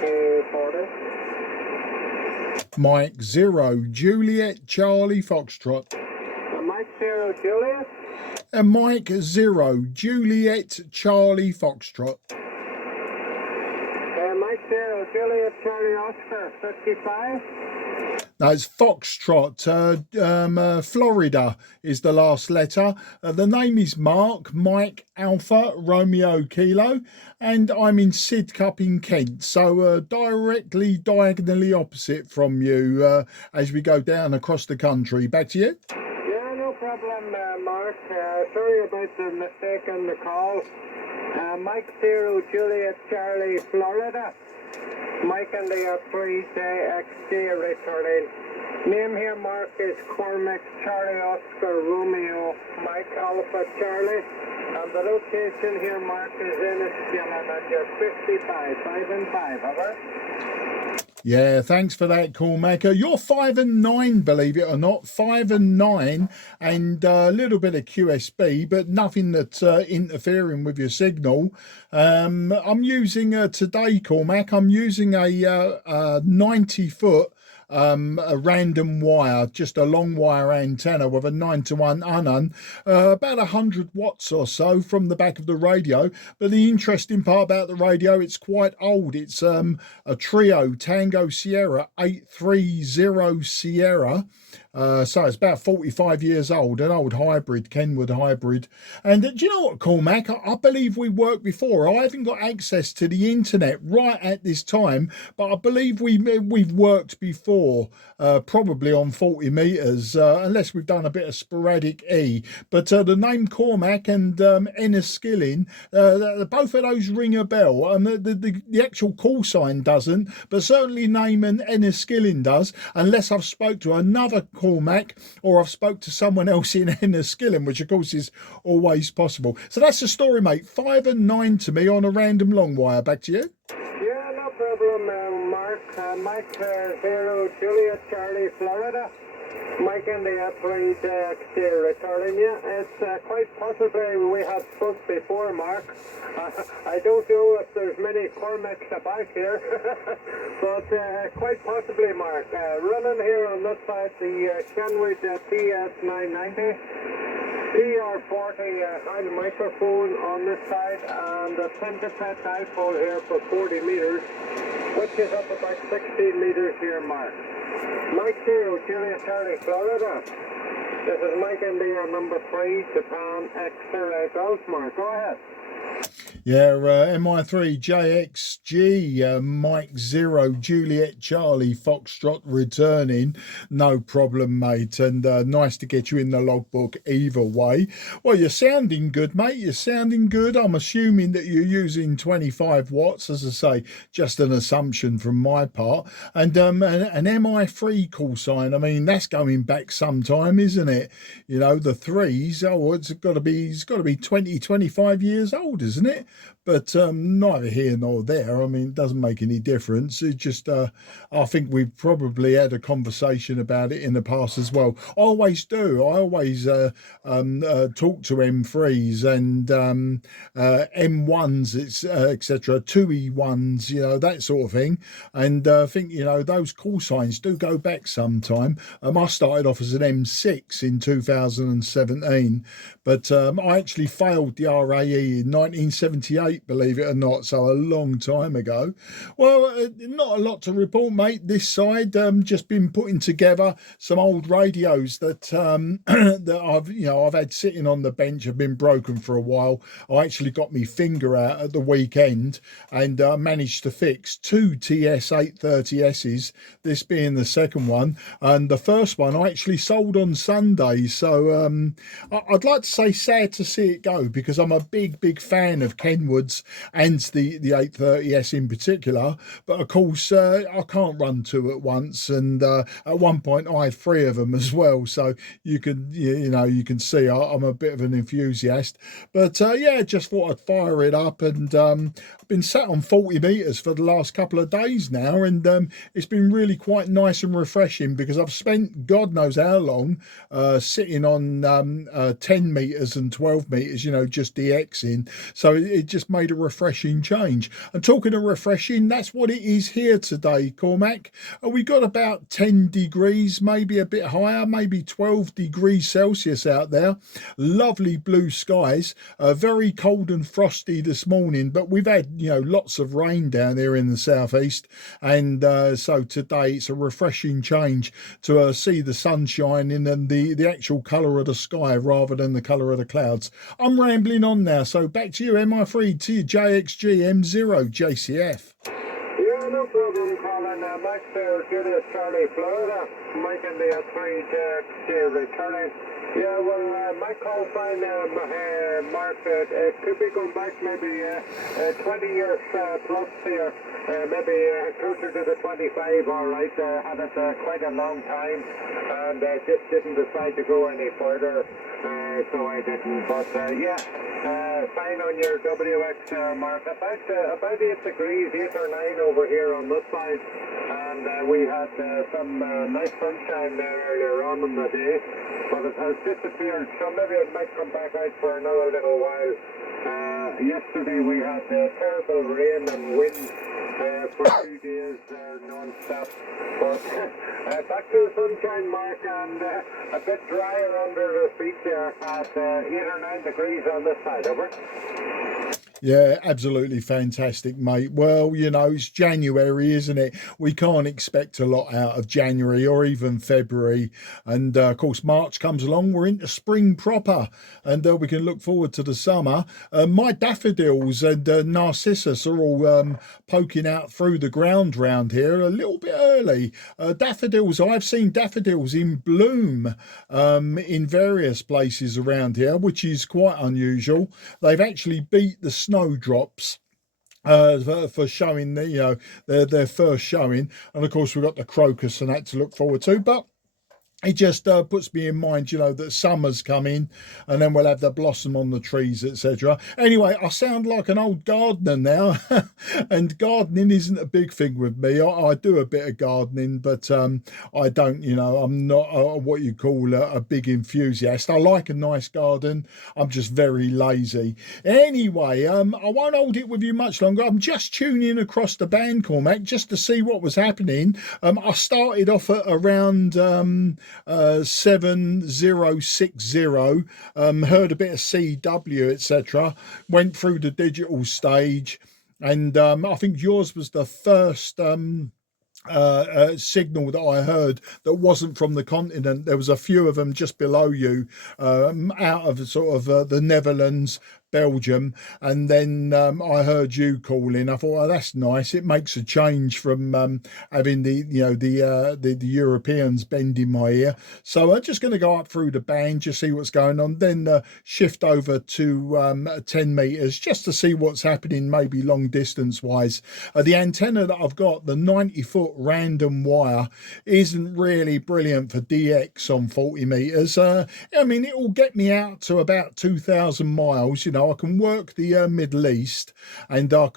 K40. Mike 0 Juliet Charlie Foxtrot. Mike 0 Juliet. And Mike 0 Juliet Charlie Foxtrot. Mike 0 Juliet Charlie Oscar 55. No, it's Foxtrot. Florida is the last letter. The name is Mark, Mike Alpha Romeo Kilo, and I'm in Sidcup in Kent, so diagonally opposite from you as we go down across the country. Back to you. Yeah, no problem, Mark. Sorry about the mistake on the call. Mike 0 Juliet Charlie Florida. Mike and the 3JXG returning. Name here, Mark, is Cormac Charlie Oscar Romeo Mike Alpha Charlie. And the location here, Mark, is Enniskillen, and you're 55, 5 and 5, over. Yeah, thanks for that, Cormac. You're 5 and 9, believe it or not. 5 and 9, and a little bit of QSB, but nothing that's interfering with your signal. I'm using today, Cormac. I'm using a 90-foot a random wire, just a long wire antenna with a 9-to-1 unan, about 100 watts or so from the back of the radio. But the interesting part about the radio, it's quite old. It's a Trio Tango Sierra 830 Sierra. So it's about 45 years old, an old hybrid, Kenwood hybrid. And do you know what, Cormac? I believe we worked before. I haven't got access to the internet right at this time, but I believe we've worked before, probably on 40 metres, unless we've done a bit of sporadic E. But the name Cormac and Enniskillen, both of those ring a bell. The actual call sign doesn't, but certainly name and Enniskillen does, unless I've spoke to another Cormac or I've spoke to someone else in Enniskillen, which of course is always possible. So that's the story, mate. 5 and 9 to me on a random long wire. Back to you. Yeah, no problem, Mark. Mike 0 Juliet Charlie Florida. Mike and the 3JXG returning you. It's quite possibly we had spoke before, Mark. I don't know if there's many Cormacs about here, but quite possibly, Mark. Running here on this side, the Kenwood TS-990. PR40 high microphone on this side, and a center set dipole here for 40 metres, which is up about 16 metres here, Mark. Mike 0 Juliet Charlie Florida. This is Mike India number 3 Japan X-ray Golf, Mark. Go ahead. Yeah, MI3JXG, Mike 0 Juliet Charlie Foxtrot returning. No problem, mate, and nice to get you in the logbook either way. Well, you're sounding good, mate. You're sounding good. I'm assuming that you're using 25 watts, as I say, just an assumption from my part. And an MI3 call sign, I mean, that's going back some time, isn't it? You know, the threes, it's got to be 20, 25 years old, isn't it? But neither here nor there. I mean, it doesn't make any difference. It just, I think we've probably had a conversation about it in the past as well. I always do. I always talk to M3s and M1s, etc., 2E1s, you know, that sort of thing. And I think, you know, those call signs do go back some time. I started off as an M6 in 2017, but I actually failed the RAE in 1978, believe it or not, so a long time ago. Well, not a lot to report, mate, this side. Just been putting together some old radios that that I've had sitting on the bench, have been broken for a while. I actually got my finger out at the weekend and managed to fix 2 TS-830Ss, this being the second one, and the first one I actually sold on Sunday. So I'd like to say sad to see it go, because I'm a big fan of Kenwood's and the 830S in particular, but of course I can't run 2 at once, and at one point I had 3 of them as well, so you can see I'm a bit of an enthusiast. But yeah, just thought I'd fire it up, and I've been sat on 40 metres for the last couple of days now, and it's been really quite nice and refreshing, because I've spent God knows how long sitting on 10 metres and 12 metres, you know, just DXing, so it just made a refreshing change. And talking of refreshing, that's what it is here today, Cormac. We got about 10 degrees, maybe a bit higher, maybe 12 degrees Celsius out there. Lovely blue skies, very cold and frosty this morning, but we've had, lots of rain down here in the southeast, and so today it's a refreshing change to see the sun shining and the actual colour of the sky rather than the colour of the clouds. I'm rambling on now, so back to you, MI3 to JXG M0 JCF. Yeah, no problem, Colin. Max there, Julius Charlie, Florida. Mike in the 3 returning. Yeah, well, my call sign, Mark, it could be going back maybe 20 years plus here. Maybe closer to the 25, all right. Had it quite a long time, and just didn't decide to go any further, so I didn't. But yeah, fine on your WX, Mark. About 8 degrees, 8 or 9 over here on this side, and we had some nice sunshine there earlier on in the day, but it has disappeared, so maybe it might come back out for another little while. Yesterday we had terrible rain and wind for 2 days non-stop, but back to the sunshine, Mark, and a bit drier under the feet there at 8 or 9 degrees on this side, over. Yeah, absolutely fantastic, mate. Well, it's January, isn't it? We can't expect a lot out of January or even February. And of course, March comes along, we're into spring proper, and we can look forward to the summer. My daffodils and narcissus are all poking out through the ground round here a little bit early. Daffodils, I've seen daffodils in bloom in various places around here, which is quite unusual. They've actually beat the snowdrops for showing their first showing, and of course we've got the crocus and that to look forward to, but it just puts me in mind, that summer's coming, and then we'll have the blossom on the trees, etc. Anyway, I sound like an old gardener now, and gardening isn't a big thing with me. I do a bit of gardening, but I don't, I'm not what you call a big enthusiast. I like a nice garden. I'm just very lazy. Anyway, I won't hold it with you much longer. I'm just tuning across the band, Cormac, just to see what was happening. I started off at around 7060, heard a bit of CW, etc., went through the digital stage, and I think yours was the first signal that I heard that wasn't from the continent. There was a few of them just below you, out of sort of the Netherlands, Belgium, and then I heard you calling. I thought, oh, that's nice. It makes a change from having the Europeans bending my ear. So I'm just going to go up through the band, just see what's going on, then shift over to 10 meters just to see what's happening, maybe long distance wise. The antenna that I've got, the 90-foot random wire, isn't really brilliant for DX on 40 meters. I mean, it will get me out to about 2,000 miles. I can work the Middle East, and I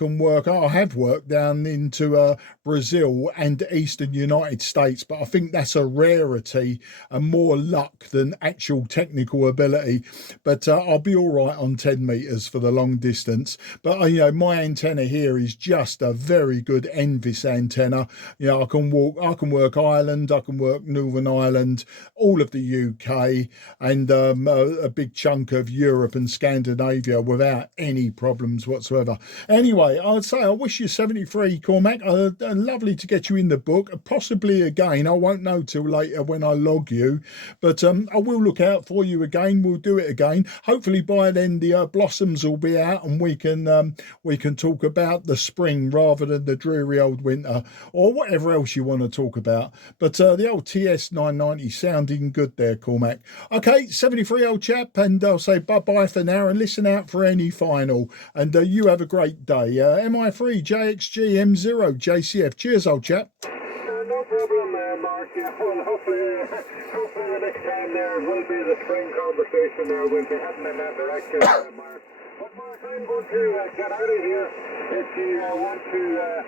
have worked down into Brazil and Eastern United States, but I think that's a rarity and more luck than actual technical ability. But I'll be all right on 10 meters for the long distance. But my antenna here is just a very good Envis antenna. I can work Ireland, I can work Northern Ireland, all of the UK, and a big chunk of Europe and Scandinavia without any problems whatsoever. Anyway, I'd say I wish you 73, Cormac. Lovely to get you in the book. Possibly again, I won't know till later when I log you, but I will look out for you again. We'll do it again. Hopefully by then the blossoms will be out, and we can talk about the spring rather than the dreary old winter or whatever else you want to talk about. But the old TS-990 sounding good there, Cormac. Okay, 73, old chap, and I'll say bye-bye for now, and listen out for any final, and you have a great day. MI3 JXG M0 JCF. Cheers, old chap. No problem, Mark. Yeah, well, hopefully the next time there will be the spring conversation there. We'll be heading in that direction, Mark. But Mark, I'm going to get out of here. If you want to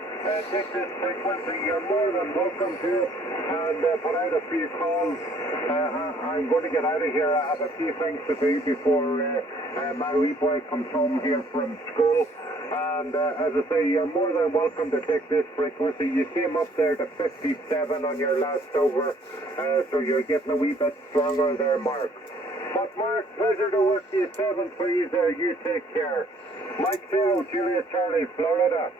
take this frequency, you're more than welcome to it, and put out a few calls. I'm going to get out of here. I have a few things to do before my wee boy comes home here from school. And as I say, you're more than welcome to take this frequency. You came up there to 57 on your last over, so you're getting a wee bit stronger there, Mark. But Mark, pleasure to work you. 7-3 there. You take care. Mike 0, Juliet Charlie, Florida.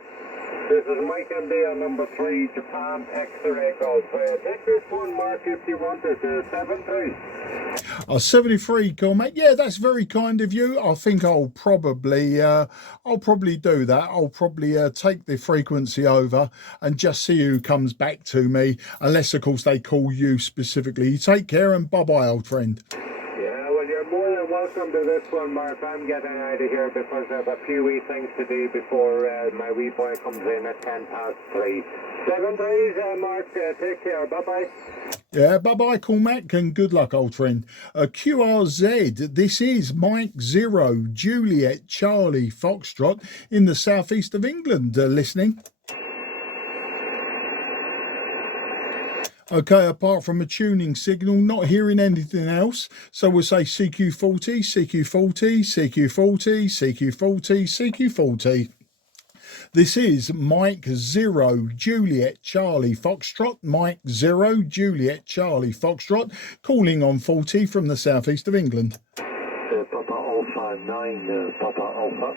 This is Mike India, number 3, Japan, X-ray Golf. Take this one, Mark, if you want it. 7-3. 73, cool, mate. Yeah, that's very kind of you. I think I'll probably do that. I'll probably take the frequency over and just see who comes back to me, unless of course they call you specifically. You take care and bye-bye, old friend. Yeah, well, you're more than welcome to this one, Mark. I'm getting out of here because I have a few wee things to do before my wee boy comes in at 3:10. 7-3, Mark. Take care. Bye-bye. Yeah, bye-bye, cool, Mac, and good luck, old friend. QRZ, this is Mike 0, Juliet, Charlie, Foxtrot in the southeast of England, listening. Okay, apart from a tuning signal, not hearing anything else. So we'll say CQ40, CQ40, CQ40, CQ40, CQ40. This is Mike 0, Juliet, Charlie, Foxtrot. Mike 0, Juliet, Charlie, Foxtrot, calling on 40 from the southeast of England. Papa Alpha 9, Papa Alpha.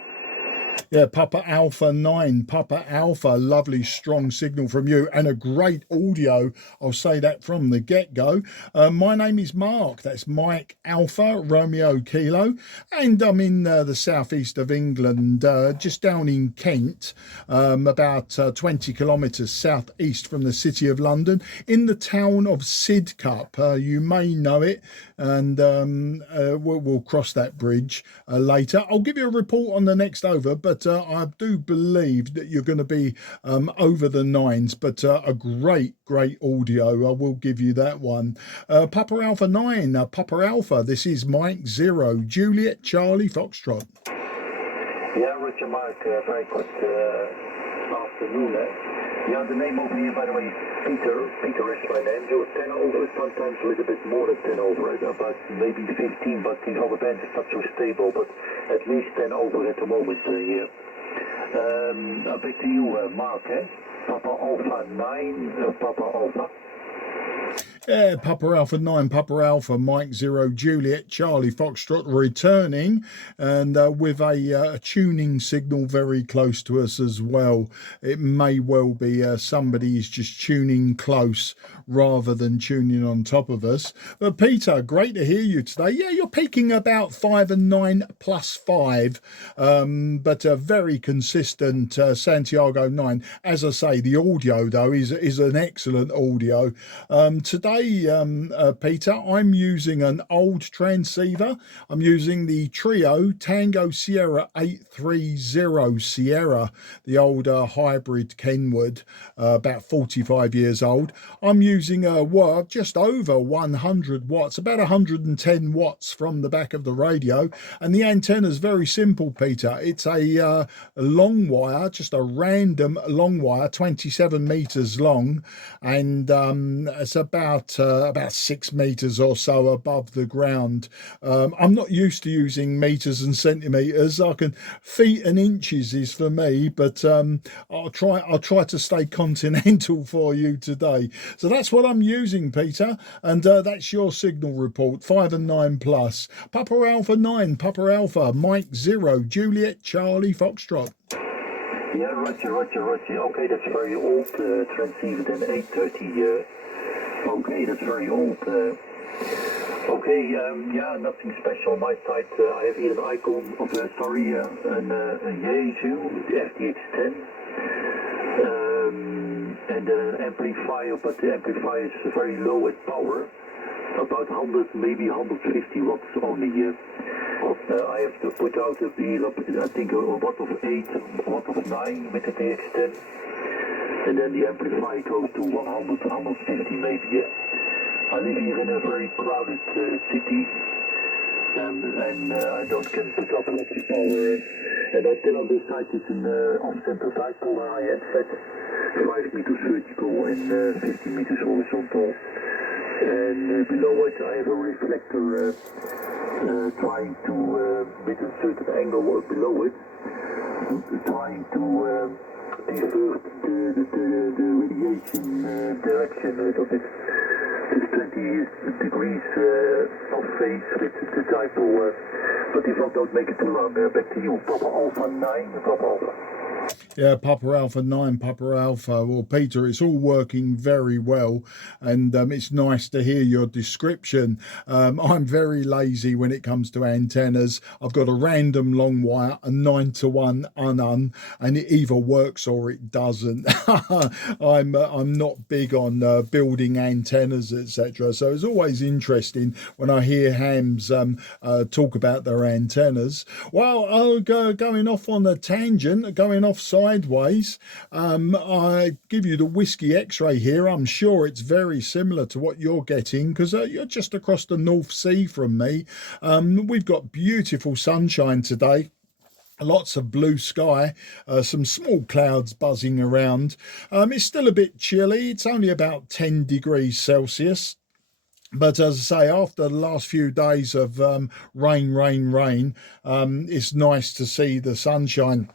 Yeah, Papa Alpha 9, Papa Alpha, lovely strong signal from you and a great audio. I'll say that from the get-go. My name is Mark, that's Mike Alpha, Romeo Kilo, and I'm in the southeast of England, just down in Kent, about 20 kilometres southeast from the city of London, in the town of Sidcup. You may know it, and we'll cross that bridge later. I'll give you a report on the next over, but I do believe that you're going to be over the 9s, but a great audio. I will give you that one. Papa Alpha 9, Papa Alpha, this is Mike 0, Juliet, Charlie, Foxtrot. Yeah, Richard Mark, very good afternoon. Yeah, the name over here, by the way, is Peter. Peter is my name. So 10 over, sometimes a little bit more than 10 over, about maybe 15, but the other band is not so stable, but at least 10 over at the moment here. Back to you, Mark, Papa Alpha 9, Papa Alpha. Yeah, Papa Alpha 9, Papa Alpha, Mike 0, Juliet, Charlie, Foxtrot returning, and with a tuning signal very close to us as well. It may well be somebody is just tuning close rather than tuning on top of us. But Peter, great to hear you today. Yeah, you're peaking about 5 and 9 plus 5, but a very consistent Santiago 9. As I say, the audio though is an excellent audio. Today, Peter, I'm using an old transceiver. I'm using the Trio Tango Sierra 830 Sierra, the old hybrid Kenwood, about 45 years old. I'm using just over 100 watts, about 110 watts from the back of the radio, and the antenna is very simple, Peter. It's a long wire, just a random long wire, 27 meters long, and it's about 6 meters or so above the ground. I'm not used to using meters and centimeters. I can feet and inches is for me, but I'll try to stay continental for you today. So that's what I'm using, Peter, and that's your signal report, 5 and 9 plus. Papa Alpha 9, Papa Alpha, Mike 0, Juliet, Charlie, Foxtrot. Yeah, Roger. Okay, that's very old transceiver, then 830. Okay, that's very old. Okay, yeah, nothing special on my side. I have here an icon of, an Yaesu, the FTX10. And then an amplifier, but the amplifier is very low in power. About 100, maybe 150 watts only here. I have to put out a wheel of, I think, a watt of 8, a watt of 9 with the TX10. And then the amplifier goes to 100, 150 maybe, yeah. I live here in a very crowded city, and I don't get pick up a lot of power. And I tell on this side it's an off-center dipole, high-end fat, 5 meters vertical and 50 meters horizontal. And below it I have a reflector trying to, with a certain angle below it, trying to divert the radiation direction of it. It's 20 degrees off phase with the typo, but if I don't make it too long, back to you. Papa Alpha 9, Papa Alpha. Yeah, Papa Alpha 9, Papa Alpha. Well, Peter, it's all working very well, and it's nice to hear your description. I'm very lazy when it comes to antennas. I've got a random long wire, a 9-to-1 unun, and it either works or it doesn't. I'm not big on building antennas, etc. So it's always interesting when I hear hams talk about their antennas. Well, I'll going off on a tangent, going off sideways. I give you the whiskey X-ray here. I'm sure it's very similar to what you're getting because you're just across the North Sea from me. We've got beautiful sunshine today. Lots of blue sky, some small clouds buzzing around. It's still a bit chilly. It's only about 10 degrees Celsius. But as I say, after the last few days of rain, it's nice to see the sunshine.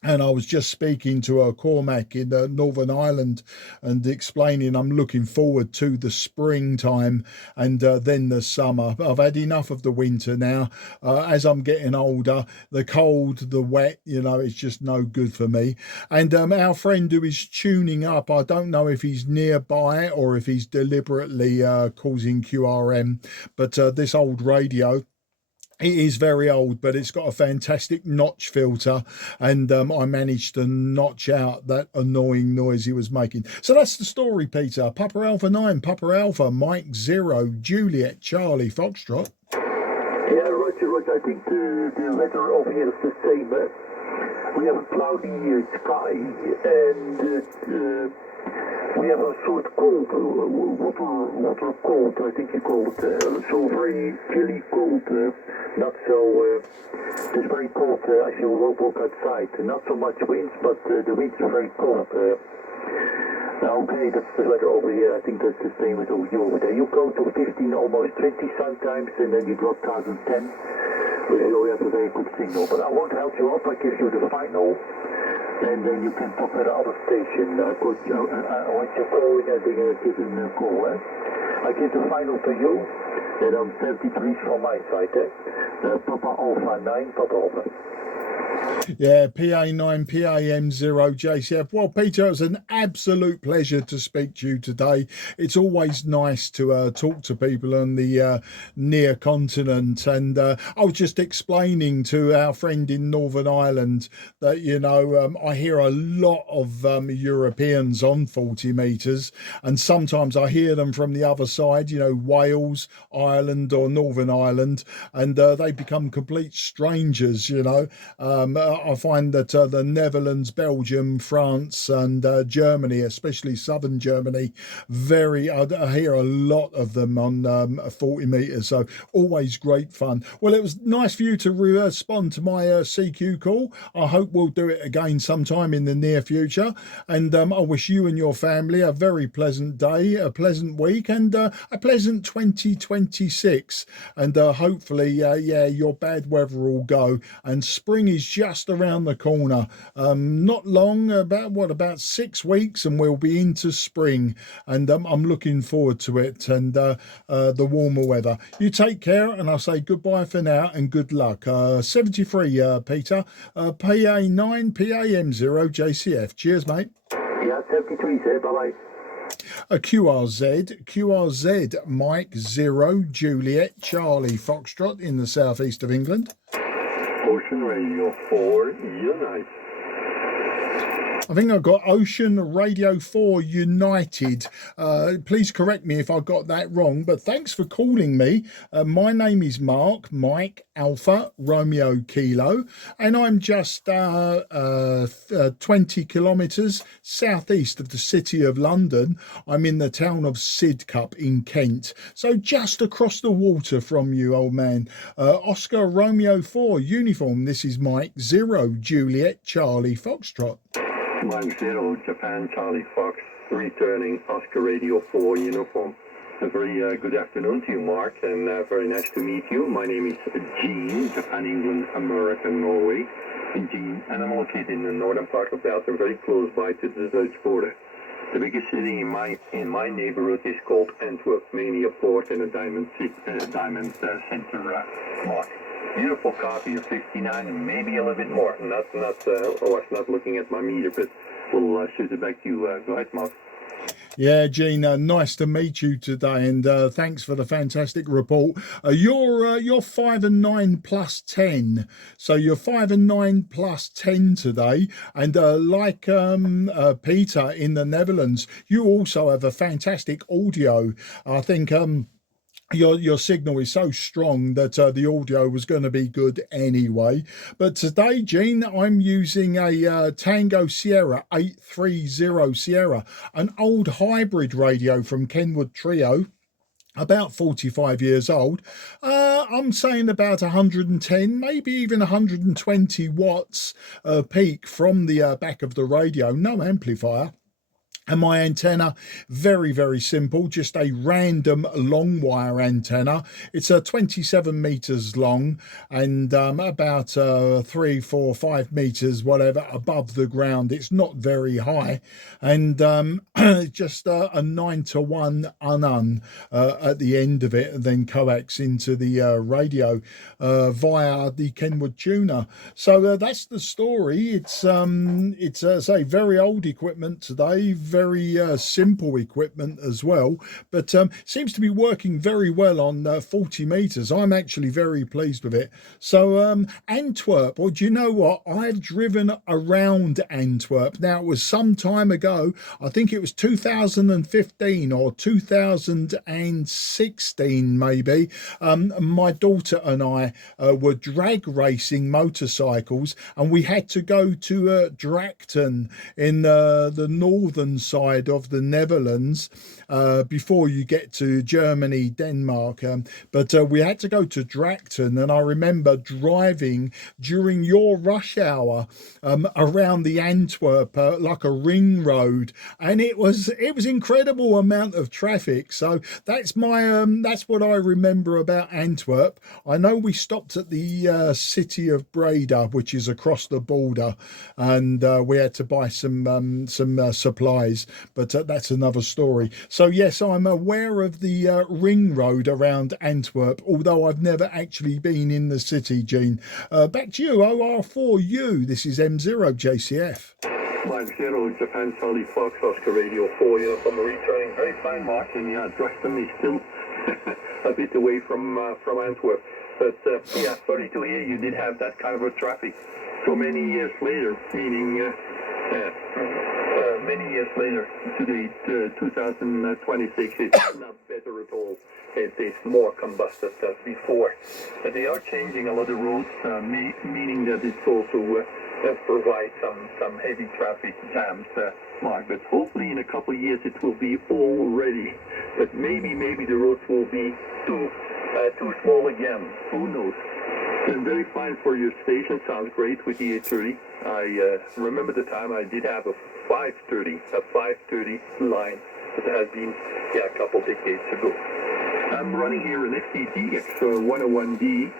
And I was just speaking to a Cormac in Northern Ireland and explaining I'm looking forward to the springtime and then the summer. I've had enough of the winter now. As I'm getting older, the cold, the wet, it's just no good for me. And our friend who is tuning up, I don't know if he's nearby or if he's deliberately causing QRM, but this old radio, it is very old, but it's got a fantastic notch filter, and I managed to notch out that annoying noise he was making. So that's the story, Peter. Papa Alpha 9, Papa Alpha, Mike 0, Juliet, Charlie, Foxtrot. Yeah, Roger, I think the weather over here is the same. We have a cloudy sky, and we have a sort of cold, water cold, I think you call it, so very chilly cold, not so, it's very cold as you walk outside, not so much winds, but the winds are very cold. Okay, that's the weather over here. I think that's the same as you over there. You go to 15, almost 20 sometimes, and then you drop down to 10. You have a very good signal, but I won't help you up. I give you the final, and then you can talk at the other station. I want you calling and then give him a call. I give the final to you, and I'm 73 from my side. Papa Alpha 9, Papa Alpha. Yeah, PA9, PAM0, JCF. Well, Peter, it was an absolute pleasure to speak to you today. It's always nice to talk to people on the near continent. And I was just explaining to our friend in Northern Ireland that, I hear a lot of Europeans on 40 metres. And sometimes I hear them from the other side, Wales, Ireland or Northern Ireland. And they become complete strangers, I find that the Netherlands, Belgium, France and Germany, especially southern Germany, I hear a lot of them on 40 metres, so always great fun. Well, it was nice for you to respond to my CQ call. I hope we'll do it again sometime in the near future, and I wish you and your family a very pleasant day, a pleasant week and a pleasant 2026, and hopefully your bad weather will go and spring is just around the corner. Not long, about 6 weeks and we'll be into spring, and I'm looking forward to it and the warmer weather. You take care, and I'll say goodbye for now and good luck. 73 Peter, PA9 PAM0 JCF. Cheers, mate. Yeah, 73, sir. Bye-bye. QRZ Mike 0 Juliet Charlie Foxtrot in the southeast of England. Ocean Radio 4 Unite. I think I got Ocean Radio 4 United. Please correct me if I got that wrong, but thanks for calling me. My name is Mark, Mike Alpha Romeo Kilo, and I'm just 20 kilometres southeast of the city of London. I'm in the town of Sidcup in Kent, so just across the water from you, old man. Oscar Romeo 4 uniform. This is Mike 0 Juliet Charlie Foxtrot. Mike 0 Japan Charlie Fox returning Oscar Radio 4 uniform. A very good afternoon to you, Mark, and very nice to meet you. My name is Gene, Japan, England, America, Norway. Gene, and I'm located in the northern part of Belgium, very close by to the Dutch border. The biggest city in my neighborhood is called Antwerp, mainly a port and a diamond center, Mark. Beautiful coffee, a 59, and maybe a little bit more. I was not looking at my meter, but we'll shoot it back to you. Go ahead, Mark. Yeah, Gene, nice to meet you today, and thanks for the fantastic report. You're 5 and 9 plus 10, so you're 5 and 9 plus 10 today, and like Peter in the Netherlands, you also have a fantastic audio. I think your signal is so strong that the audio was going to be good anyway. But today, Gene, I'm using a Tango Sierra 830 Sierra, an old hybrid radio from Kenwood Trio, about 45 years old. I'm saying about 110, maybe even 120 watts peak from the back of the radio, no amplifier. And my antenna, very, very simple, just a random long wire antenna. It's 27 meters long and about 3, 4, 5 meters, whatever, above the ground. It's not very high. And just a 9-to-1 unun at the end of it, and then coax into the radio via the Kenwood tuner. So that's the story. It's say very old equipment today, very simple equipment as well, but seems to be working very well on 40 meters. I'm actually very pleased with it. So Antwerp, well, do you know what? I've driven around Antwerp. Now, it was some time ago. I think it was 2015 or 2016 maybe. My daughter and I were drag racing motorcycles, and we had to go to Drachten in the northern side of the Netherlands before you get to Germany, Denmark. But we had to go to Drachten, and I remember driving during your rush hour around the Antwerp like a ring road, and it was incredible amount of traffic. So that's my that's what I remember about Antwerp. I know we stopped at the city of Breda, which is across the border, and we had to buy some supplies, but that's another story. So yes, I'm aware of the ring road around Antwerp, although I've never actually been in the city, Gene. Back to you, OR4U. This is M0JCF. 50 Japan Charlie Fox Oscar Radio 4, from the returning. Very fine, Mark, and yeah, Drachten is still a bit away from Antwerp. But yeah, sorry to hear you did have that kind of a traffic. So many years later, meaning many years later, today, 2026, it's not better at all. It is more combusted than before. But they are changing a lot of roads, meaning that it's also provide some heavy traffic jams, Mark. But hopefully in a couple of years it will be all ready. But maybe the roads will be too small again. Who knows? And very fine for your station. Sounds great with the 830. I remember the time I did have a 530 line. But that has been a couple decades ago. I'm running here an FTT X101D,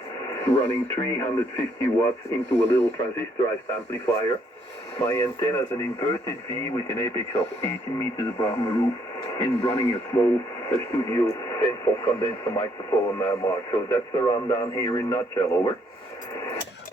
running 350 watts into a little transistorized amplifier. My antenna is an inverted V with an apex of 18 meters above my roof, and running a small studio pencil condenser microphone, Mark. So that's the rundown here in a nutshell. Over.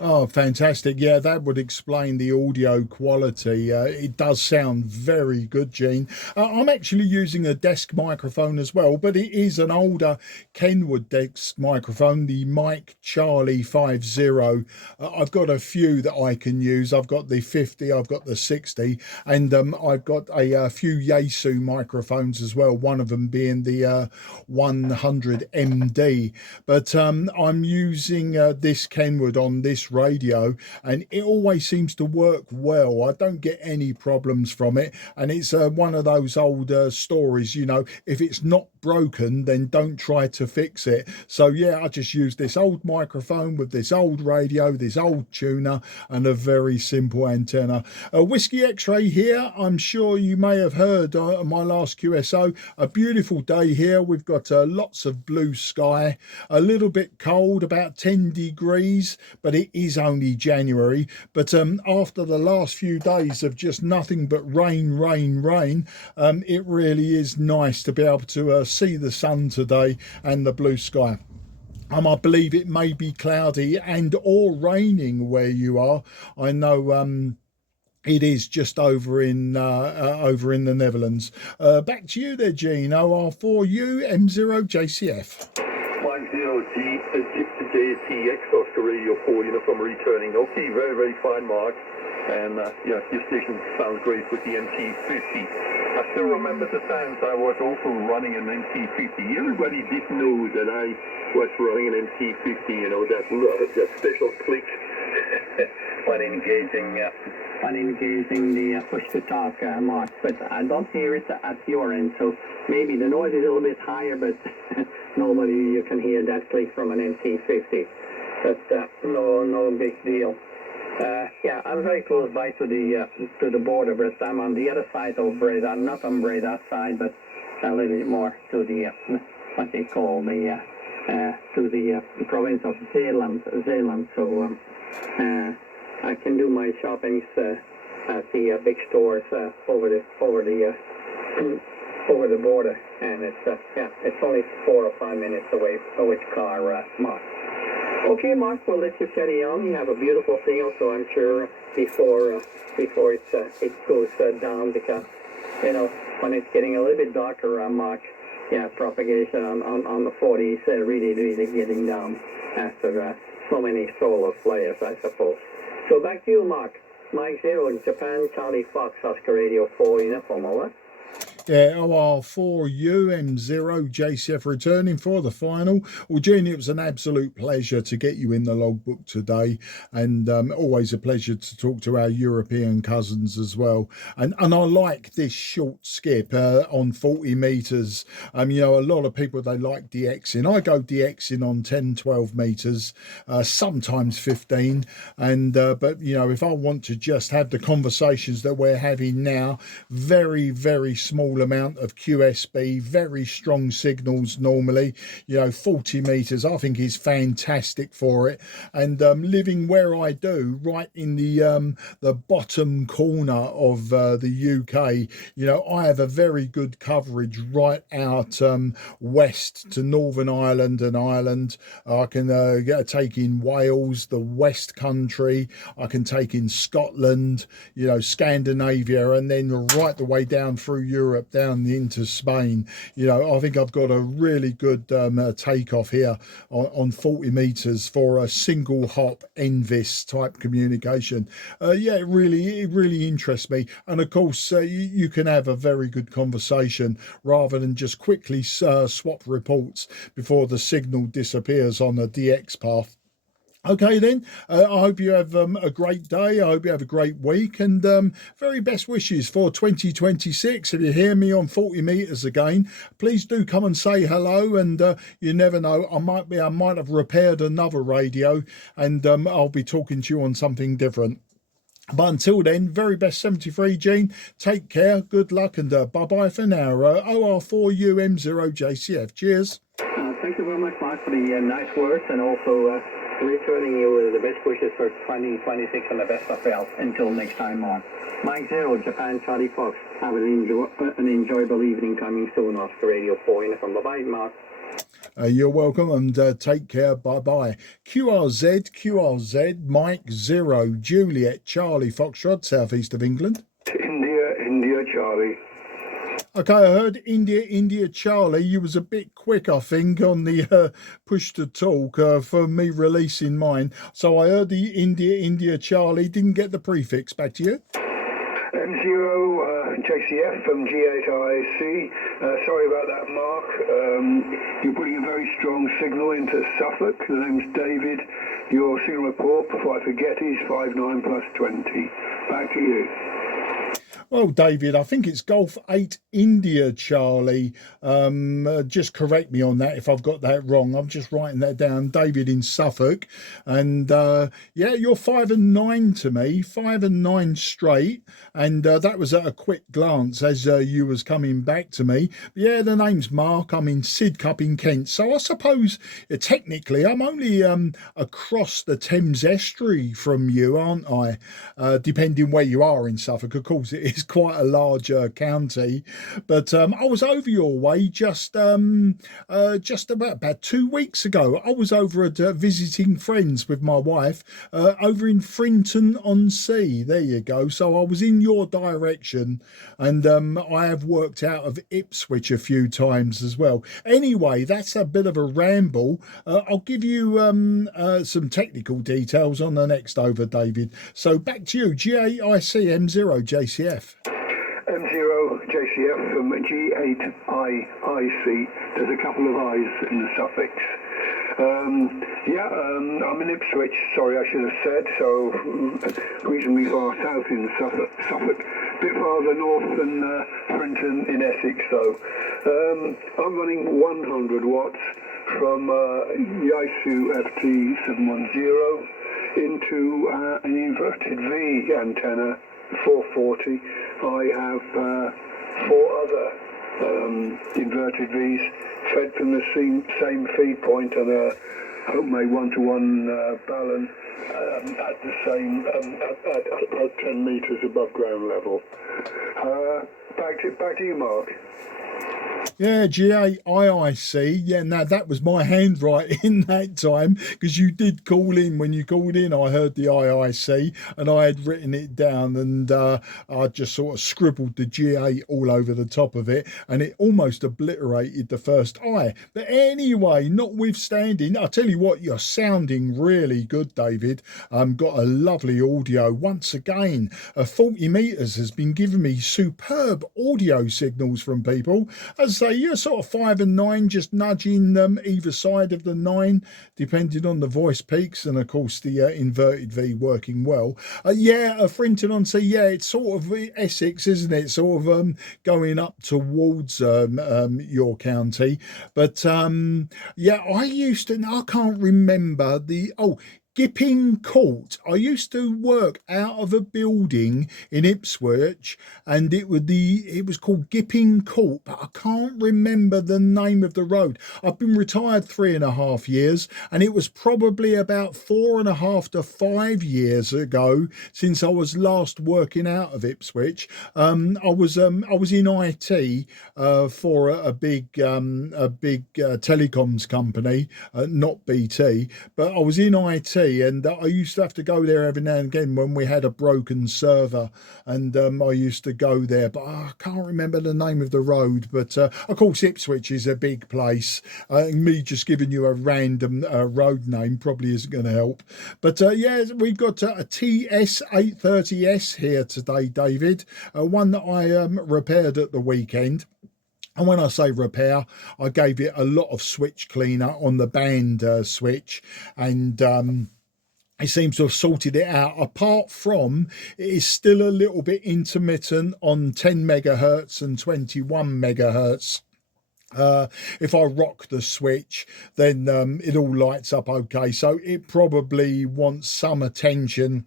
Oh, fantastic. Yeah, that would explain the audio quality. It does sound very good, Gene. I'm actually using a desk microphone as well, but it is an older Kenwood desk microphone, the Mike Charlie 50. I've got a few that I can use. I've got the 50, I've got the 60, and I've got a few Yaesu microphones as well, one of them being the 100 MD. But I'm using this Kenwood on this this radio, and it always seems to work well. I don't get any problems from it, and it's one of those old stories, you know, if it's not broken, then don't try to fix it. So yeah, I just use this old microphone with this old radio, this old tuner, and a very simple antenna. Whiskey X-Ray here. I'm sure you may have heard my last QSO. A beautiful day here. We've got lots of blue sky, a little bit cold, about 10 degrees, but it is only January. But after the last few days of just nothing but rain, it really is nice to be able to see the sun today and the blue sky. I believe it may be cloudy and or raining where you are. I know it is just over in the Netherlands. Back to you there, Gene. OR4U M0JCF. 10JTX Oscar Radio 4 uniform returning. Okay, very, very fine, Mark. And yeah, your station sounds great with the MT50. I still remember the times I was also running an MT50. Everybody did know that I was running an MT50, you know, that special click when engaging the push-to-talk mark. But I don't hear it at your end, so maybe the noise is a little bit higher, but normally you can hear that click from an MT50. But no big deal. Yeah, I'm very close by to the border, but I'm on the other side of Breda, not on Breda side, but a little bit more to the what they call the to the province of Zeeland. So I can do my shoppings at the big stores over the border, and it's only 4 or 5 minutes away with car, Mark. Okay, Mark, we'll let you carry on. You have a beautiful field, so I'm sure before it goes down, because, you know, when it's getting a little bit darker, Mark, yeah, propagation on the 40 is really getting down after so many solar flares, I suppose. So back to you, Mark. Mike 0, Japan, Charlie Fox, Oscar Radio 4, uniform, over. Yeah, OR4U M0JCF returning for the final. Well, Gene, it was an absolute pleasure to get you in the logbook today, and always a pleasure to talk to our European cousins as well. And I like this short skip on 40 metres. You know, a lot of people, they like DXing. I go DXing on 10, 12 metres, sometimes 15. And but, you know, if I want to just have the conversations that we're having now, very, very small amount of QSB, very strong signals normally, you know, 40 meters I think is fantastic for it. And living where I do, right in the bottom corner of the UK, you know, I have a very good coverage right out west to Northern Ireland and Ireland. I can take in Wales, the West Country, I can take in Scotland, you know, Scandinavia, and then right the way down through Europe, down into Spain. You know, I think I've got a really good takeoff here on 40 meters for a single hop NVIS type communication. Yeah, it really interests me. And of course, you can have a very good conversation rather than just quickly swap reports before the signal disappears on the DX path. Okay then, I hope you have a great day. I hope you have a great week, and very best wishes for 2026. If you hear me on 40 meters again, please do come and say hello. And you never know, I might have repaired another radio, and I'll be talking to you on something different. But until then, very best 73, Gene. Take care, good luck, and bye-bye for now. OR4U M0JCF. Cheers. Thank you very much, Mark, for the nice words, and also returning you the best wishes for 2026 and the best of health. Until next time, Mark. Mike 0, Japan, Charlie Fox. Have an enjoyable evening coming soon, Oscar Radio 4. Bye-bye, Mark. You're welcome, and take care. Bye-bye. QRZ, Mike 0, Juliet, Charlie, Foxtrot, southeast of England. India, Charlie. Okay, I heard India, Charlie. You was a bit quick, I think, on the push to talk for me releasing mine. So I heard the India, Charlie. Didn't get the prefix. Back to you. M0, JCF from G8IC. Sorry about that, Mark. You're putting a very strong signal into Suffolk. The name's David. Your signal report, before I forget, is 59 plus 20. Back to you. Well, David, I think it's Golf 8 India, Charlie. Just correct me on that if I've got that wrong. I'm just writing that down. David in Suffolk. And yeah, you're 5 and 9 to me, 5 and 9 straight. And that was at a quick glance as you was coming back to me. But yeah, the name's Mark. I'm in Sidcup in Kent. So I suppose technically I'm only across the Thames estuary from you, aren't I? Depending where you are in Suffolk. Of course, it is quite a large county, but I was over your way just about 2 weeks ago. I was over at visiting friends with my wife over in Frinton on Sea. There you go. So I was in your direction, and I have worked out of Ipswich a few times as well. Anyway, that's a bit of a ramble. I'll give you some technical details on the next over, David. So back to you, GAIC M0 JCF. M0 JCF from G8IC. There's a couple of I's in the suffix. I'm in Ipswich, sorry I should have said, so reasonably far south in Suffolk, a bit farther north than Frinton in Essex though. I'm running 100 watts from Yaesu FT710 into an inverted V antenna 440. I have 4 other inverted Vs fed from the same feed point on a homemade 1-to-1 balun at the same at 10 meters above ground level. Back to you, Mark. Yeah, GAIIC. Yeah, now that was my handwriting that time because you did call in. When you called in, I heard the IIC and I had written it down, and I just sort of scribbled the GA all over the top of it, and it almost obliterated the first I. But anyway, notwithstanding, I tell you what, you're sounding really good, David. Got a lovely audio. Once again, 40 meters has been giving me superb audio signals from people. As I say, you're sort of 5 and 9, just nudging either side of the 9, depending on the voice peaks, and of course the inverted V working well. Frinton on Sea, yeah, it's sort of Essex, isn't it? Sort of going up towards your county. But I used to, I can't remember Gipping Court. I used to work out of a building in Ipswich, and it was called Gipping Court, but I can't remember the name of the road. I've been retired 3.5 years, and it was probably about 4.5 to 5 years ago since I was last working out of Ipswich. I was in IT for a big telecoms company, not BT, but I was in IT. And I used to have to go there every now and again when we had a broken server, and I used to go there, but I can't remember the name of the road. But of course Ipswich is a big place, me just giving you a random road name probably isn't going to help. But we've got a TS-830S here today, David, one that I repaired at the weekend. And when I say repair, I gave it a lot of switch cleaner on the band switch, and it seems to have sorted it out, apart from it is still a little bit intermittent on 10 megahertz and 21 megahertz. If I rock the switch, then it all lights up okay. So it probably wants some attention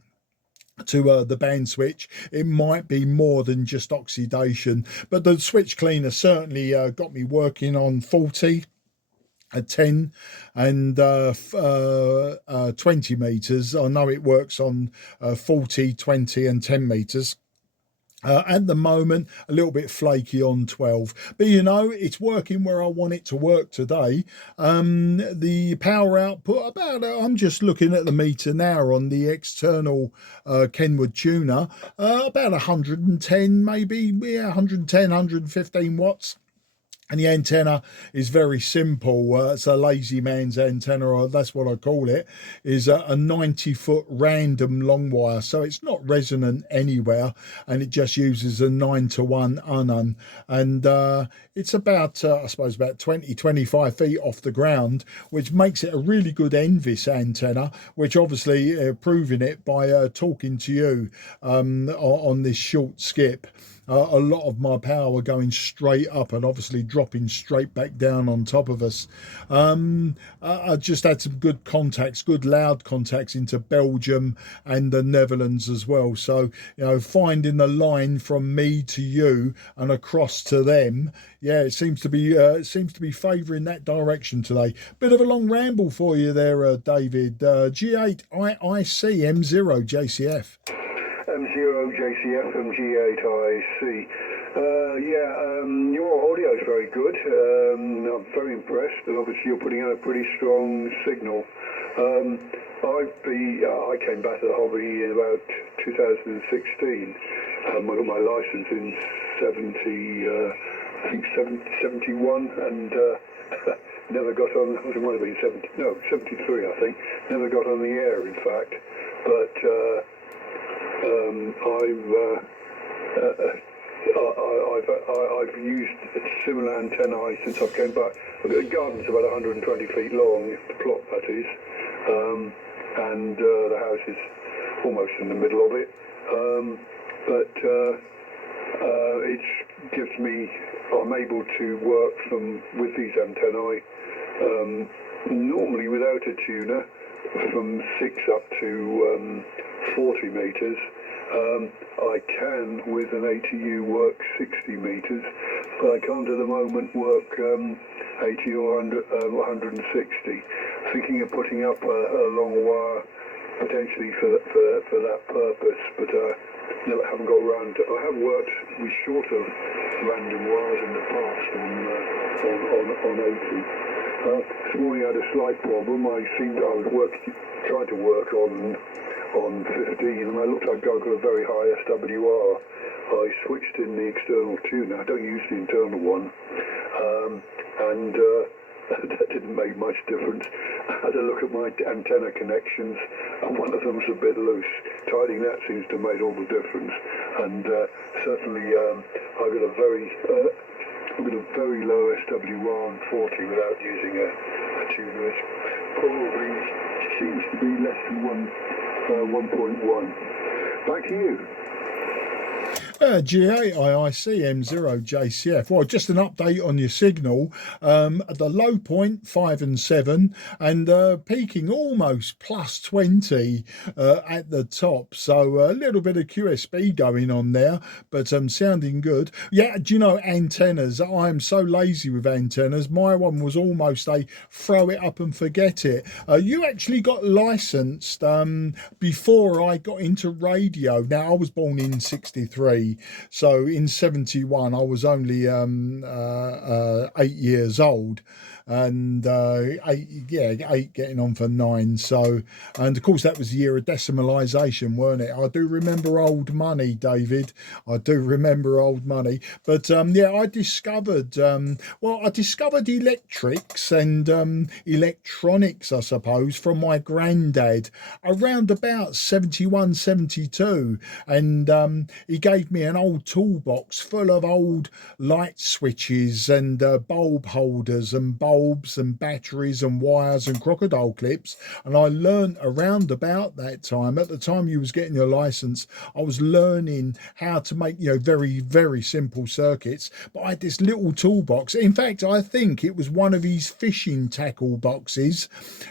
to the band switch. It might be more than just oxidation, but the switch cleaner certainly got me working on 40 at 10 and 20 meters. I know it works on 40, 20 and 10 meters. At the moment, a little bit flaky on 12, but it's working where I want it to work today. The power output, I'm just looking at the meter now on the external Kenwood tuner, about 110 maybe, 110, 115 watts. And the antenna is very simple. It's a lazy man's antenna, or that's what I call it, is a 90-foot random long wire. So it's not resonant anywhere, and it just uses a 9-to-1 unun. And it's about, I suppose, about 25 feet off the ground, which makes it a really good NVIS antenna, which obviously proving it by talking to you on this short skip. A lot of my power going straight up and obviously dropping straight back down on top of us. I just had some good contacts, good loud contacts into Belgium and the Netherlands as well. So, you know, finding the line from me to you and across to them, yeah, it seems to be favouring that direction today. Bit of a long ramble for you there, David. G8 IIC M0 JCF. M0 JCF and G8IC. Your audio is very good. I'm very impressed, and obviously you're putting out a pretty strong signal. I came back to the hobby in about 2016. I got my license in 71, and never got on. It might have been 73, I think. Never got on the air, in fact, but. I've used similar antennae since I came back. The garden's about 120 feet long, the plot that is, and the house is almost in the middle of it. It gives me, I'm able to work with these antennae, normally without a tuner, from 6 up to 40 metres. I can, with an ATU, work 60 metres, but I can't at the moment work 80 or 160. Thinking of putting up a long wire potentially for that purpose, but never haven't got around. I have worked with shorter random wires in the past on 80. This morning I had a slight problem. I was trying to work on 15, and I looked like I got a very high SWR. I switched in the external tuner. I don't use the internal one, and that didn't make much difference. I had a look at my antenna connections, and one of them was a bit loose. Tidying that seems to have made all the difference, and certainly I've got a very low SWR on 40 without using a tuner. It probably seems to be less than 1.1. Back to you. G8 IIC M0 JCF. Well, just an update on your signal. At the low point 5 and 7, and peaking almost plus 20 at the top. So a little bit of QSB going on there, but sounding good. Yeah, do you know antennas? I'm so lazy with antennas. My one was almost a throw it up and forget it. You actually got licensed before I got into radio. Now I was born in 63. So in 71 I was only 8 years old, and 8 getting on for 9. So, and of course that was the year of decimalisation, weren't it? I do remember old money, David. I do remember old money. But I discovered electrics and electronics, I suppose, from my granddad around about 71, 72, and he gave me an old toolbox full of old light switches and bulb holders and bulbs and batteries and wires and crocodile clips. And I learned around about that time, at the time you was getting your license, I was learning how to make, very, very simple circuits. But I had this little toolbox. In fact, I think it was one of his fishing tackle boxes.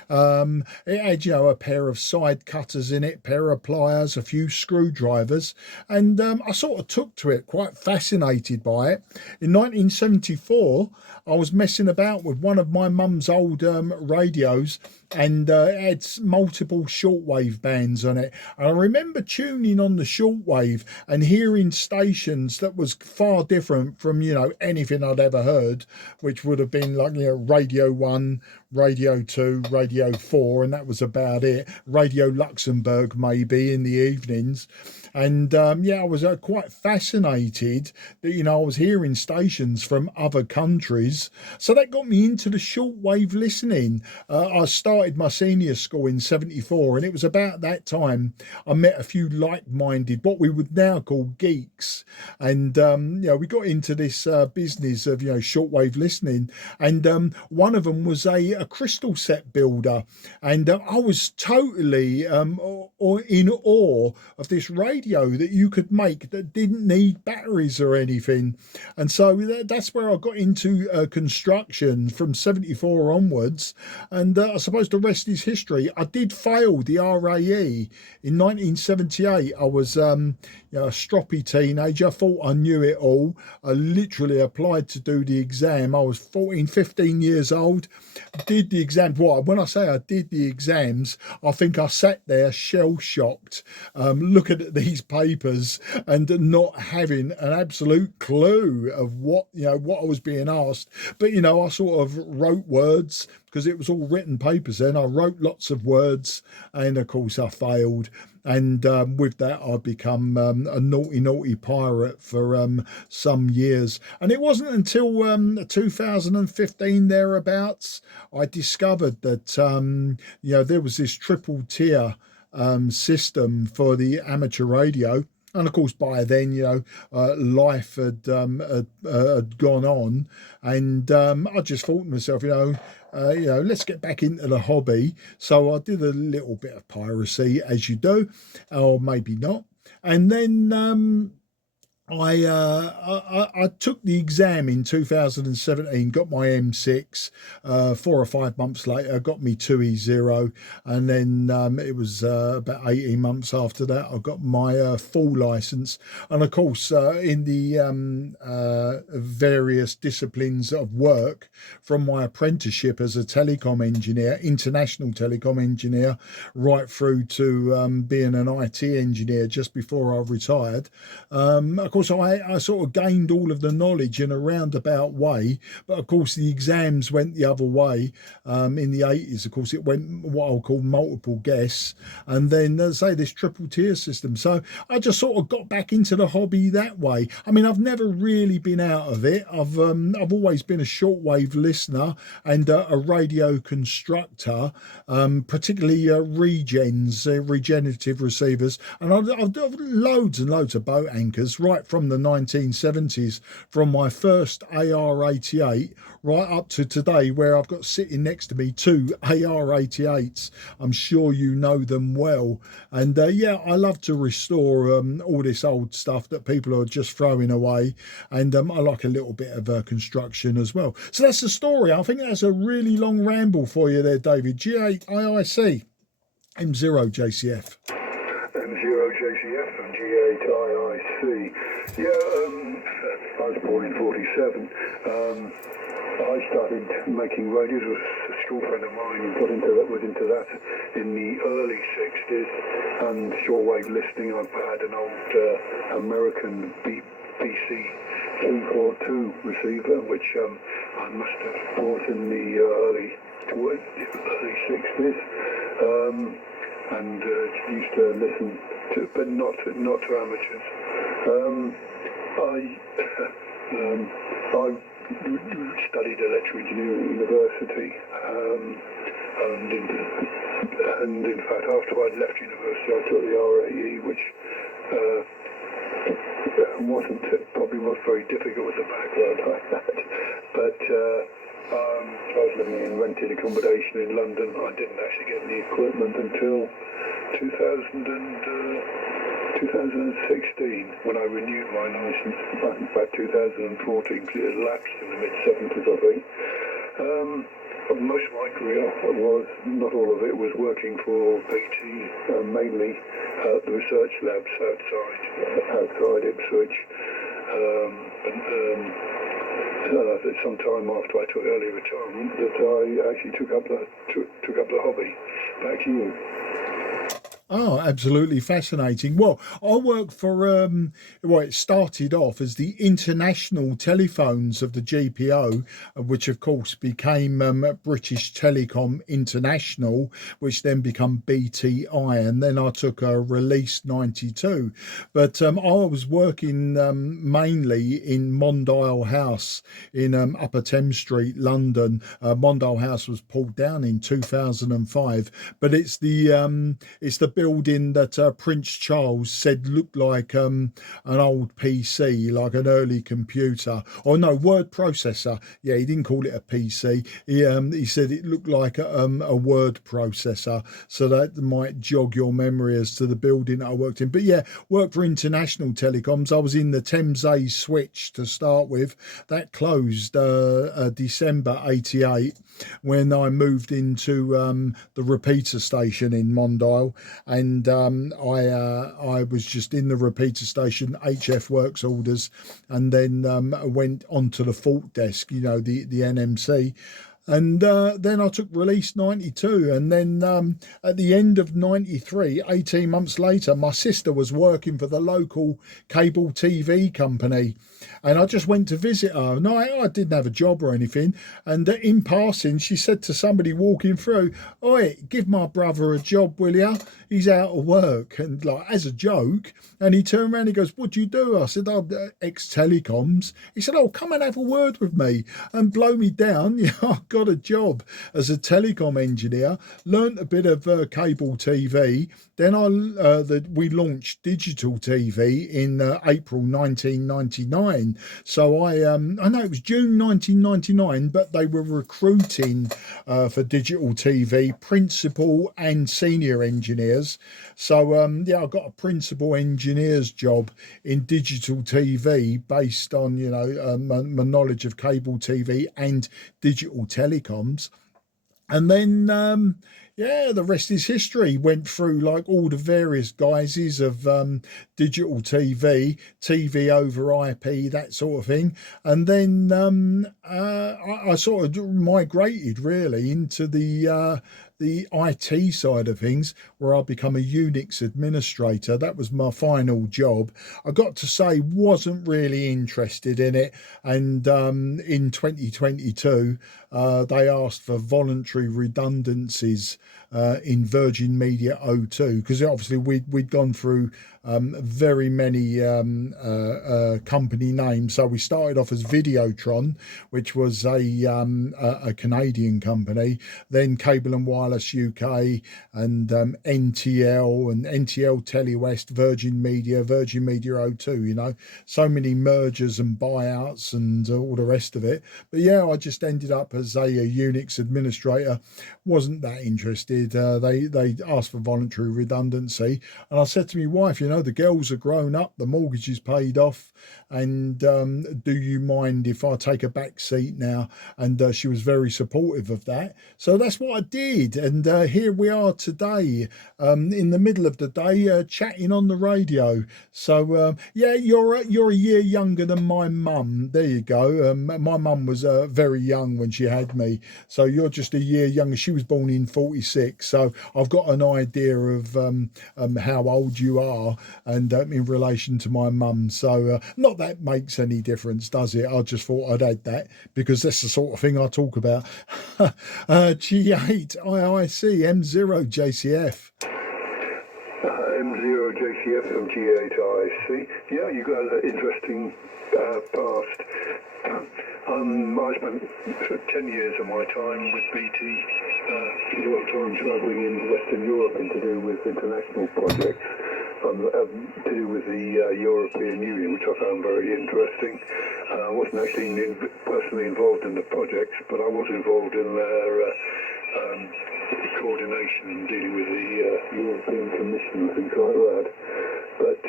It had, a pair of side cutters in it, pair of pliers, a few screwdrivers, and I sort of took to it, quite fascinated by it. In 1974, I was messing about with one of my mum's old radios, and it had multiple shortwave bands on it. And I remember tuning on the shortwave and hearing stations that was far different from, you know, anything I'd ever heard, which would have been like, you know, Radio 1, Radio 2, Radio 4, and that was about it. Radio Luxembourg maybe in the evenings. And yeah, I was quite fascinated that, you know, I was hearing stations from other countries. So that got me into the shortwave listening. I started my senior school in 74, and it was about that time I met a few like-minded, what we would now call geeks. And, you know, we got into this business of, you know, shortwave listening. And one of them was a crystal set builder. And I was totally in awe of this radio that you could make that didn't need batteries or anything. And so that's where I got into construction from 74 onwards. And I suppose the rest is history. I did fail the RAE in 1978. I was you know, a stroppy teenager. I thought I knew it all. I literally applied to do the exam. I was 14, 15 years old. Did the exam. Well, when I say I did the exams, I think I sat there shell-shocked, looking at these papers and not having an absolute clue of what, you know, what I was being asked. But, you know, I sort of wrote words because it was all written papers then. I wrote lots of words, and of course I failed. And with that, I become a naughty pirate for some years. And it wasn't until 2015 thereabouts I discovered that you know, there was this triple tier system for the amateur radio. And of course, by then, you know, life had gone on, and I just thought to myself, you know, let's get back into the hobby. So I did a little bit of piracy, as you do, or maybe not, and then I took the exam in 2017, got my M6. 4 or 5 months later, got me 2E0, and then it was about 18 months after that I got my full license. And of course, in the various disciplines of work, from my apprenticeship as a telecom engineer, international telecom engineer, right through to being an IT engineer just before I retired. Of course, I sort of gained all of the knowledge in a roundabout way, but of course the exams went the other way. In the 80s, of course, it went what I'll call multiple guess, and then, as I say, this triple tier system. So I just sort of got back into the hobby that way. I mean, I've never really been out of it. I've always been a shortwave listener and a radio constructor, particularly regenerative receivers, and I've done loads and loads of boat anchors right from the 1970s, from my first AR-88 right up to today, where I've got sitting next to me 2 AR-88s. I'm sure you know them well. And yeah, I love to restore all this old stuff that people are just throwing away, and I like a little bit of construction as well. So that's the story. I think that's a really long ramble for you there, David. G8 IIC, M0 JCF. M0 JCF and G8 IIC. Yeah, I was born in 47. I started making radios with a school friend of mine who was into that in the early 60s, and shortwave listening. I've had an old American BBC 342 receiver, which I must have bought in the early 60s, and used to listen to, but not to amateurs. I studied electrical engineering at university, and in fact, after I'd left university, I took the RAE, which probably was very difficult with the background like that. But I was living in rented accommodation in London. I didn't actually get the equipment until 2016, when I renewed my license. In fact, 2014, because it had lapsed in the mid-70s, I think. Most of my career was, not all of it, was working for BT, mainly the research labs outside Ipswich. some time after I took early retirement, that I actually took up the hobby. Back to you. Oh, absolutely fascinating. Well, I work for, well, it started off as the international telephones of the GPO, which of course became British Telecom International, which then become BTI, and then I took a Release 92. But I was working mainly in Mondale House in Upper Thames Street, London. Mondale House was pulled down in 2005, but it's the building that Prince Charles said looked like an old PC, like an early computer, or no, word processor. Yeah, he didn't call it a PC. He said it looked like a word processor, so that might jog your memory as to the building I worked in. But yeah, worked for International Telecoms. I was in the Thames A switch to start with. That closed December '88 when I moved into the repeater station in Mondale. And I was just in the repeater station, HF works orders, and then went onto the fault desk, the NMC. And then I took Release 92. And then at the end of 93, 18 months later, my sister was working for the local cable TV company. And I just went to visit her. No, I didn't have a job or anything. And in passing, she said to somebody walking through, "Oi, give my brother a job, will ya? He's out of work." And like, as a joke. And he turned around and he goes, "What do you do?" I said, "I'm ex-telecoms." He said, "Oh, come and have a word with me and blow me down." Yeah, I got a job as a telecom engineer, learnt a bit of cable TV. Then we launched digital TV in April 1999. So I know it was June 1999, but they were recruiting for digital TV principal and senior engineers. So I got a principal engineer's job in digital TV based on my knowledge of cable TV and digital telecoms. And then, the rest is history. Went through like all the various guises of digital TV, TV over IP, that sort of thing. And then I sort of migrated really into the IT side of things, where I become a Unix administrator. That was my final job. I got to say, wasn't really interested in it. And in 2022, they asked for voluntary redundancies in Virgin Media O2, because obviously we'd gone through very many company names. So we started off as Videotron, which was a Canadian company, then Cable and Wireless UK, and NTL and NTL Telewest, Virgin Media O2. So many mergers and buyouts and all the rest of it. But yeah, I just ended up as a Unix administrator. Wasn't that interested. They asked for voluntary redundancy, and I said to my wife, the girls are grown up, the mortgage is paid off, and do you mind if I take a back seat now? And she was very supportive of that. So that's what I did, and here we are today, in the middle of the day, chatting on the radio. So you're a year younger than my mum. There you go. My mum was very young when she had me, so you're just a year younger. She was born in 46, so I've got an idea of how old you are, and in relation to my mum. So not that makes any difference, does it? I just thought I'd add that because that's the sort of thing I talk about. G8 IIC M0 JCF. M0 JCF from G8 IIC. Yeah, you got an interesting past. I spent 10 years of my time with BT, a lot of time travelling in Western Europe and to do with international projects, to do with the European Union, which I found very interesting. I wasn't actually personally involved in the projects, but I was involved in their coordination and dealing with the European Commission and things like that. But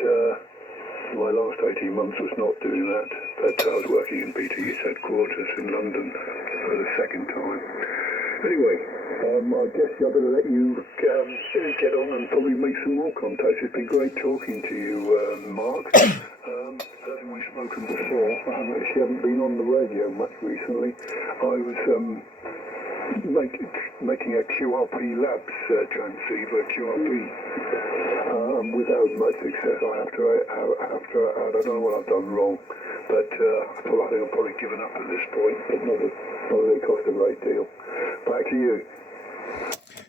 my last 18 months was not doing that, but I was working in BT's headquarters in London for the second time. Anyway, I guess I better let you get on and probably make some more contacts. It's been great talking to you, Mark. I don't think we spoken before. I actually haven't been on the radio much recently. I was making a QRP Labs transceiver, QRP, without much success. I don't know what I've done wrong, but I think I've probably given up at this point. But not that it cost a great deal. Back to you.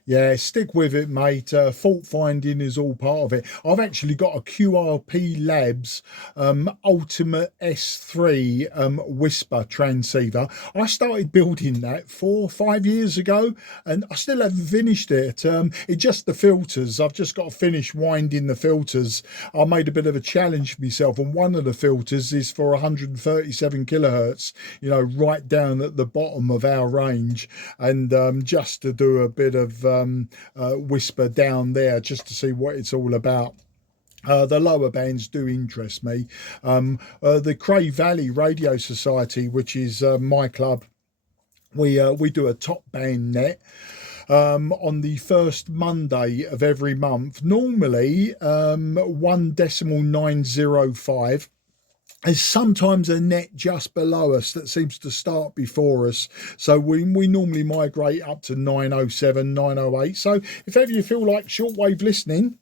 Yeah, stick with it, mate. Fault finding is all part of it. I've actually got a QRP Labs Ultimate S3 Whisper transceiver. I started building that 4 or 5 years ago, and I still haven't finished it. It's just the filters. I've just got to finish winding the filters. I made a bit of a challenge for myself, and one of the filters is for 137 kilohertz, you know, right down at the bottom of our range, and just to do a bit of whisper down there just to see what it's all about. The lower bands do interest me. The Cray Valley Radio Society, which is my club, we do a top band net on the first Monday of every month, normally 1.905. There's sometimes a net just below us that seems to start before us. So we normally migrate up to 907, 908. So if ever you feel like shortwave listening,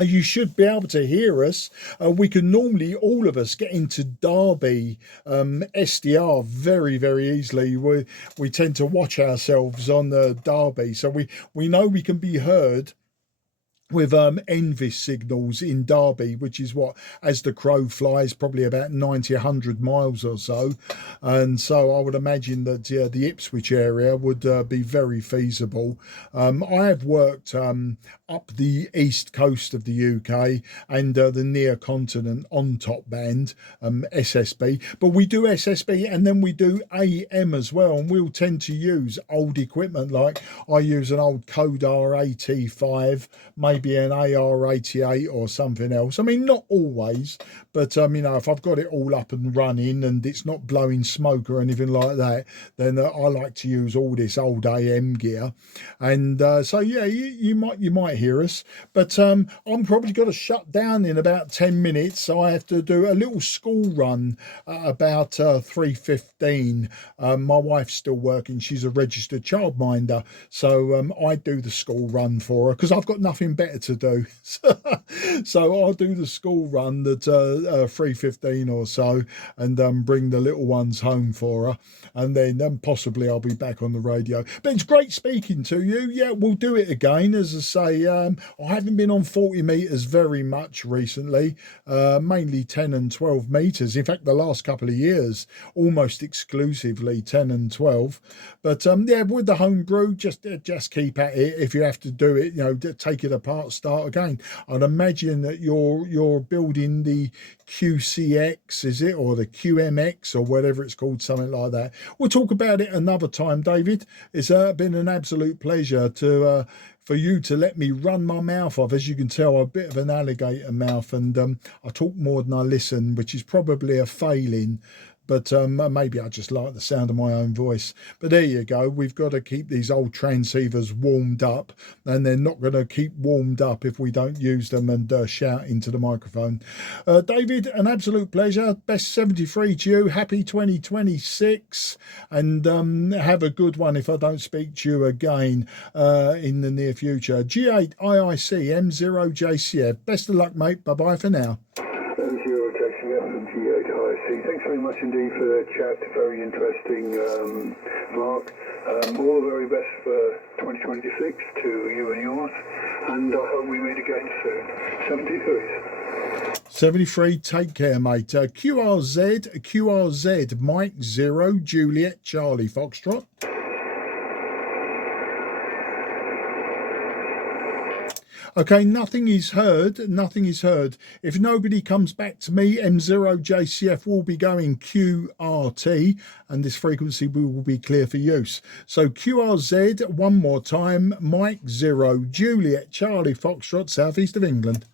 you should be able to hear us. We can normally, all of us, get into Derby SDR very, very easily. We tend to watch ourselves on the Derby. So we know we can be heard with Envis signals in Derby, which is what, as the crow flies, probably about 90, 100 miles or so. And so I would imagine that the Ipswich area would be very feasible. I have worked up the east coast of the UK and the near continent on top band, SSB. But we do SSB and then we do AM as well. And we'll tend to use old equipment, like I use an old Kodar AT5, maybe an AR88 or something else. I mean, not always, but you know, if I've got it all up and running and it's not blowing smoke or anything like that, then I like to use all this old AM gear. And so yeah, you might hear us, but I'm probably got to shut down in about 10 minutes. So I have to do a little school run at about 3:15. My wife's still working. She's a registered childminder, so I do the school run for her because I've got nothing better to do. So I'll do the school run at 3:15 or so, and bring the little ones home for her, and then possibly I'll be back on the radio. But it's great speaking to you. Yeah, we'll do it again. As I say, I haven't been on 40 meters very much recently, mainly 10 and 12 meters. In fact, the last couple of years, almost exclusively 10 and 12. But yeah, with the homebrew, just keep at it. If you have to do it, you know, take it apart, start again. I'd imagine that you're building the QCX, is it, or the QMX, or whatever it's called, something like that. We'll talk about it another time, David. It's been an absolute pleasure to for you to let me run my mouth off. As you can tell, I'm a bit of an alligator mouth, and I talk more than I listen, which is probably a failing. But maybe I just like the sound of my own voice. But there you go. We've got to keep these old transceivers warmed up, and they're not going to keep warmed up if we don't use them and shout into the microphone. David, an absolute pleasure. Best 73 to you. Happy 2026. And have a good one if I don't speak to you again in the near future. G8 IIC M0JCF. Best of luck, mate. Bye-bye for now. Thanks very much indeed for the chat. Very interesting, Mark. All the very best for 2026 to you and yours, and I hope we meet again soon. 73, take care, mate. QRZ, Mike 0, Juliet, Charlie, Foxtrot. Okay, nothing is heard. If nobody comes back to me, M0JCF will be going QRT, and this frequency will be clear for use. So QRZ, one more time, Mike 0, Juliet, Charlie, Foxtrot, southeast of England.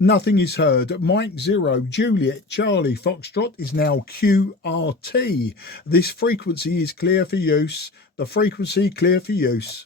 Nothing is heard. Mike 0, Juliet, Charlie, Foxtrot is now QRT. This frequency is clear for use. The frequency clear for use.